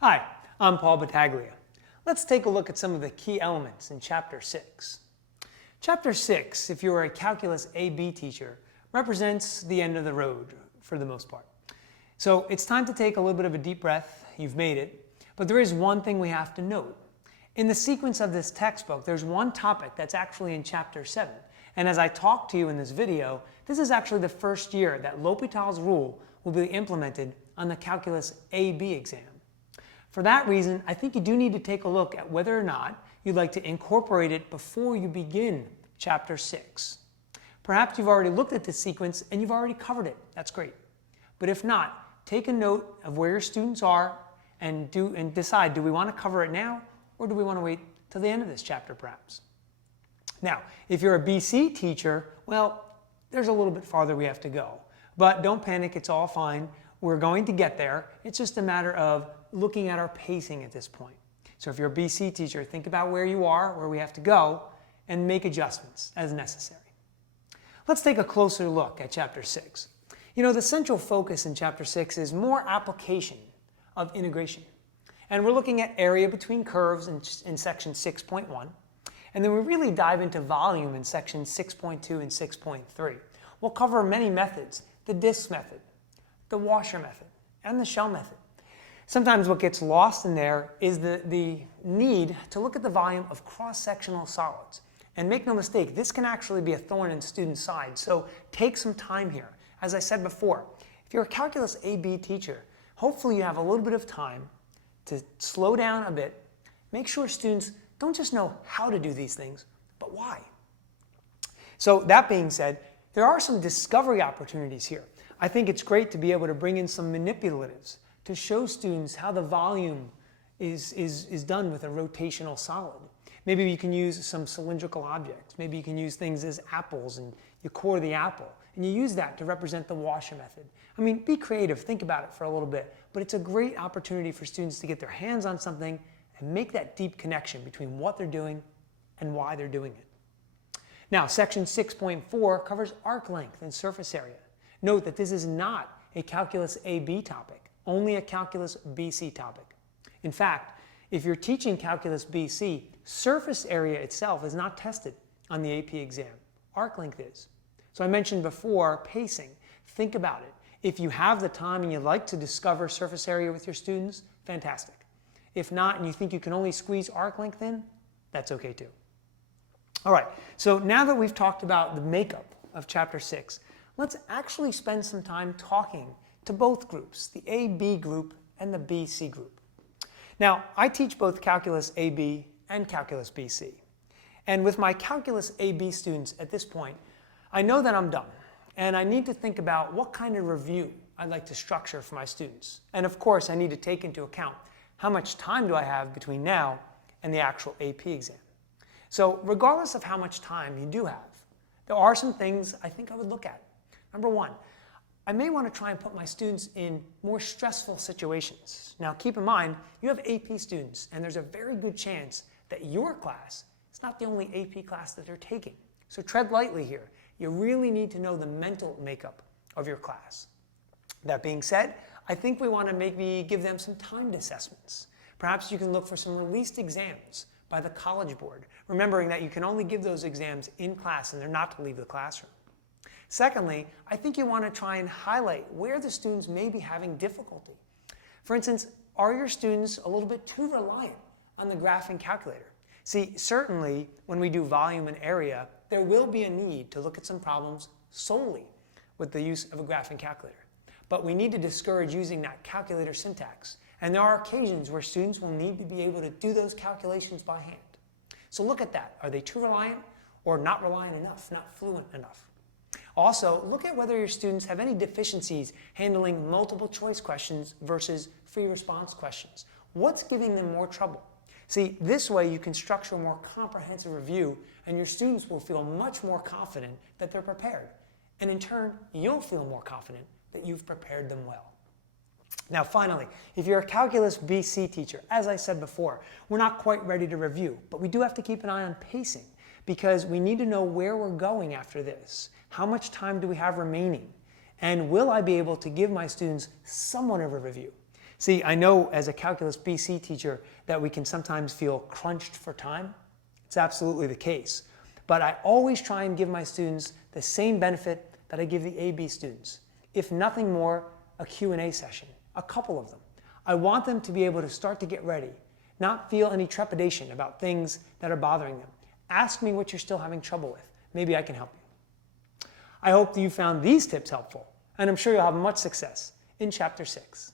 Hi, I'm Paul Battaglia. Let's take a look at some of the key elements in Chapter 6. Chapter 6, if you're a Calculus AB teacher, represents the end of the road for the most part. So it's time to take a little bit of a deep breath. You've made it. But there is one thing we have to note. In the sequence of this textbook, there's one topic that's actually in Chapter 7. And as I talk to you in this video, this is actually the first year that L'Hopital's rule will be implemented on the Calculus AB exam. For that reason, I think you do need to take a look at whether or not you'd like to incorporate it before you begin Chapter 6. Perhaps you've already looked at this sequence and you've already covered it. That's great. But if not, take a note of where your students are and decide, do we want to cover it now or do we want to wait till the end of this chapter perhaps? Now, if you're a BC teacher, well, there's a little bit farther we have to go. But don't panic, it's all fine. We're going to get there. It's just a matter of looking at our pacing at this point. So if you're a BC teacher, think about where you are, where we have to go, and make adjustments as necessary. Let's take a closer look at Chapter 6. You know, the central focus in Chapter 6 is more application of integration. And we're looking at area between curves in section 6.1. And then we really dive into volume in section 6.2 and 6.3. We'll cover many methods, the disk method, the washer method, and the shell method. Sometimes what gets lost in there is the need to look at the volume of cross-sectional solids. And make no mistake, this can actually be a thorn in students' side, so take some time here. As I said before, if you're a Calculus AB teacher, hopefully you have a little bit of time to slow down a bit, make sure students don't just know how to do these things, but why. So that being said, there are some discovery opportunities here. I think it's great to be able to bring in some manipulatives to show students how the volume is done with a rotational solid. Maybe you can use some cylindrical objects. Maybe you can use things as apples and you core the apple. And you use that to represent the washer method. I mean, be creative, think about it for a little bit. But it's a great opportunity for students to get their hands on something and make that deep connection between what they're doing and why they're doing it. Now, section 6.4 covers arc length and surface area. Note that this is not a Calculus AB topic, only a Calculus BC topic. In fact, if you're teaching Calculus BC, surface area itself is not tested on the AP exam. Arc length is. So I mentioned before, pacing. Think about it. If you have the time and you like to discover surface area with your students, fantastic. If not, and you think you can only squeeze arc length in, that's okay too. All right, so now that we've talked about the makeup of Chapter 6, let's actually spend some time talking to both groups, the AB group and the BC group. Now, I teach both Calculus AB and Calculus BC. And with my Calculus AB students at this point, I know that I'm done. And I need to think about what kind of review I'd like to structure for my students. And of course, I need to take into account how much time do I have between now and the actual AP exam. So regardless of how much time you do have, there are some things I think I would look at. Number one, I may want to try and put my students in more stressful situations. Now keep in mind, you have AP students, and there's a very good chance that your class is not the only AP class that they're taking. So tread lightly here. You really need to know the mental makeup of your class. That being said, I think we want to maybe give them some timed assessments. Perhaps you can look for some released exams by the College Board, remembering that you can only give those exams in class and they're not to leave the classroom. Secondly, I think you want to try and highlight where the students may be having difficulty. For instance, are your students a little bit too reliant on the graphing calculator? See, certainly when we do volume and area, there will be a need to look at some problems solely with the use of a graphing calculator. But we need to discourage using that calculator syntax. And there are occasions where students will need to be able to do those calculations by hand. So look at that. Are they too reliant or not reliant enough, not fluent enough? Also, look at whether your students have any deficiencies handling multiple choice questions versus free response questions. What's giving them more trouble? See, this way you can structure a more comprehensive review and your students will feel much more confident that they're prepared. And in turn, you'll feel more confident that you've prepared them well. Now finally, if you're a Calculus BC teacher, as I said before, we're not quite ready to review, but we do have to keep an eye on pacing because we need to know where we're going after this. How much time do we have remaining? And will I be able to give my students somewhat of a review? See, I know as a Calculus BC teacher that we can sometimes feel crunched for time. It's absolutely the case. But I always try and give my students the same benefit that I give the AB students. If nothing more, a Q&A session, a couple of them. I want them to be able to start to get ready, not feel any trepidation about things that are bothering them. Ask me what you're still having trouble with. Maybe I can help you. I hope that you found these tips helpful, and I'm sure you'll have much success in Chapter 6.